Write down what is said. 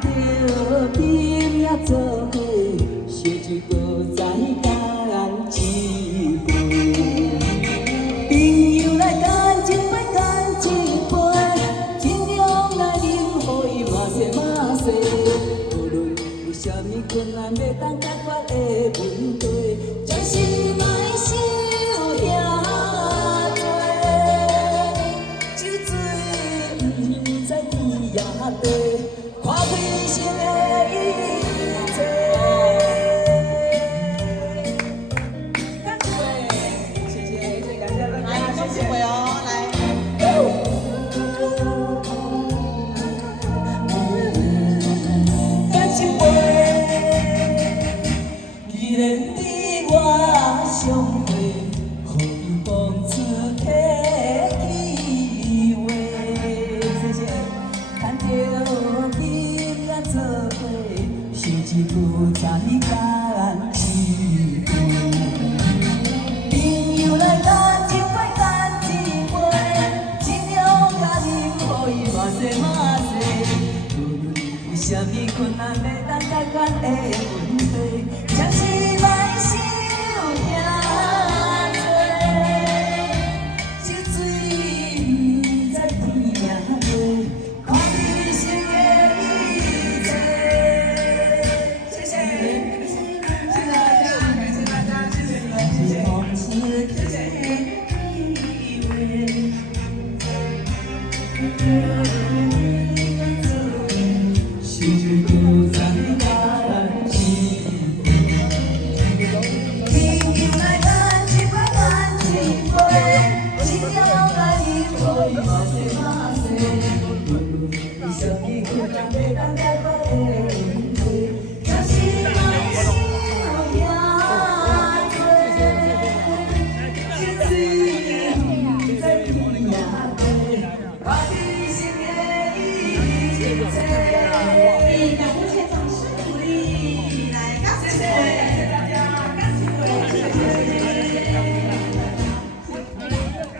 牵着手也做伙，烧酒搁再干一杯。朋友来干一杯，干一杯，尽量来饮，互伊嘛西嘛西。无论有啥物困难，要当解决的问题，暂时莫想遐多。酒醉不知天也地，看开人生的一切。感谢，谢谢，谢谢感谢大家，谢谢。来。干一杯，既然你我相会，何必放肆客气话？谢谢。牵着手也做伙，烧一壶再干一杯。朋友来干一杯，干一杯，尽量甲饮，互伊嘛西嘛西。无论有啥物困难，要当解决的问题，将心